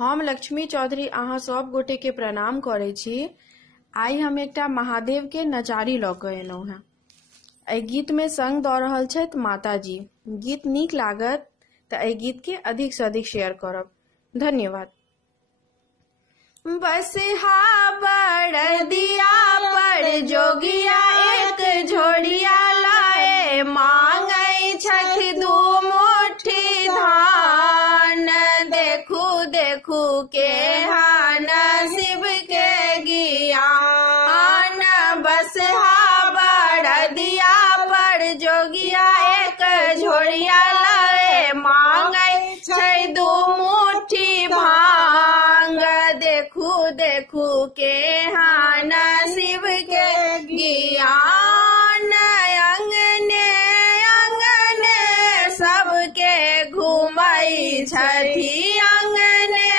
हम लक्ष्मी चौधरी अहाँ सब गोटे के प्रणाम करे छी। आई हम एकटा महादेव के नचारी ल के एलहुं हैं। एहि गीत में संग द रहल छथि माता जी। गीत नीक लागत त एहि गीत के अधिक से अधिक शेयर करब। धन्यवाद। बस हा बड़ दिया पर जोगिया एक झोड़िया लाए, मांगई छथि दू मुट्ठी धान। देखू देखू के हान शिव के ज्ञान। बस हा बड़ दिया पर जोगिया एक झोड़िया लाए, मांगई छै दू मुट्ठी भांग। देखू देखू के हान शिव के ज्ञान। अंगने अंगने सबके घुमई छथि, अंगने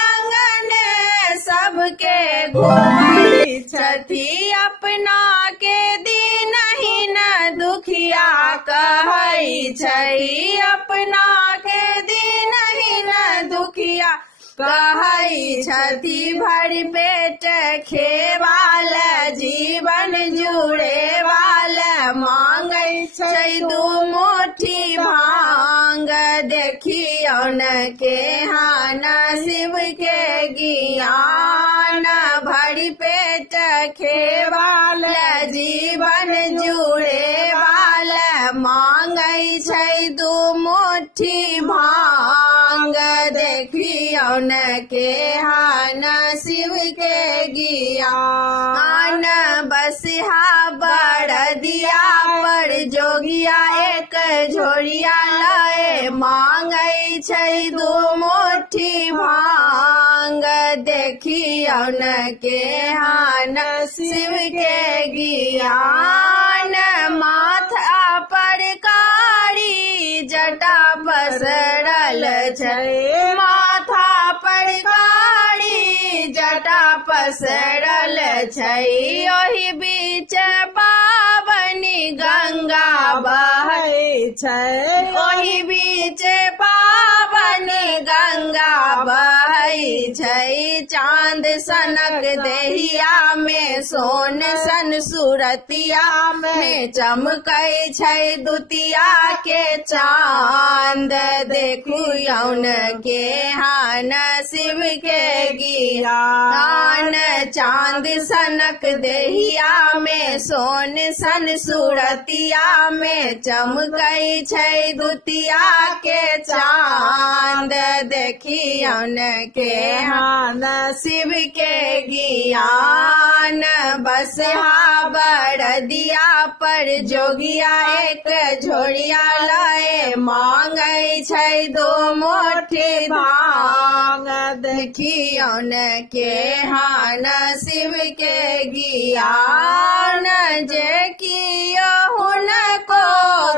अंगने सबके घुमई छथि। अपना के दीनहि न दुखिया कहै छै, अपना के दीनहि न दुखिया कहै छथि। भरि पेट खेवाल जीवन जुड़े वाल, मांगै छै दू मुट्ठी भांग। देखियौन के हान शिव के ज्ञान। भरि पेट खेवाल जीवन जुड़े वाल, मांगै छै दू मुट्ठी भांग। देखियौन के हान शिव के ज्ञान। बसिहा बड़ दिया पर जोगिया एक झोड़िया लाए, मांगै छै दू मुट्ठी भांग। देखियौन के हान शिव के ज्ञान। माथा पर कारी जटा पसरल छै, माथा पर कारी जटा पसरल छै। ओहि बीच पावनी गंगा बहै छै, ओहि बीच पावनी गंगा बहै छै। चांद सनक देहिया में सोन सन सूरतिया में चमकै छै दुतिया के चांद। देखू यौन के हान शिव के ज्ञान। चांद सनक देहिया में सोन सन सूरतिया में चमकै छै दुतिया के चांद। देखियौन के हान शिव के ज्ञान। बस हा बड़ दिया पर जोगिया एक झोड़िया लाए, मांगै छै दू मुट्ठी भांग। देखियौन के हान शिव के ज्ञान। जे कियो हुनको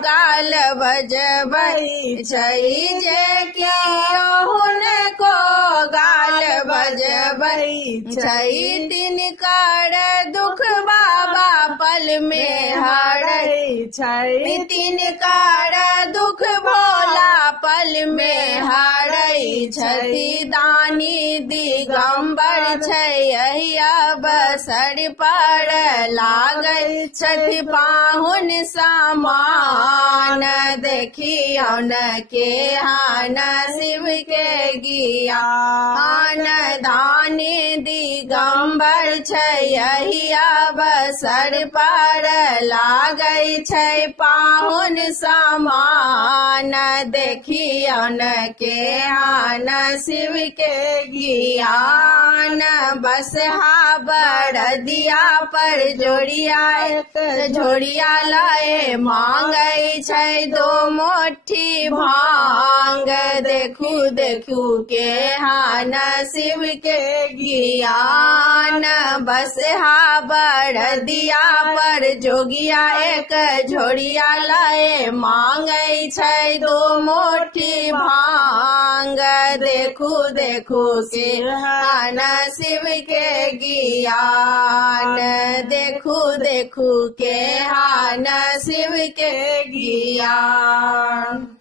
गाल बजबै छै, जे कियो हुनको गाल बजबै छै। तिनकर दुख बाबा पल में हरै छै, तिनकर दुख भोला पल में हरै छथि। दानी दिगंबर छै एहि अवसर पर, लागै छथि पाहुन समान। देखियौन के हान शिव के ज्ञान। दानी दिगंबर छै एहि अवसर पर, लागै छै पाहुन समान। देखियौन के हान शिव के ज्ञान। बस हा बड़ दिया पर जोड़िया एक झोड़िया लाए, मांगै छै दू मुट्ठी भांग। देखू देखू के हान शिव के ज्ञान। बस हा बड़ दिया पर जोगिया एक झोड़िया लाए, मांगै छै दू मुट्ठी भांग। देखू देखू के हान शिव के ज्ञान। देखू देखू के हान शिव के ज्ञान।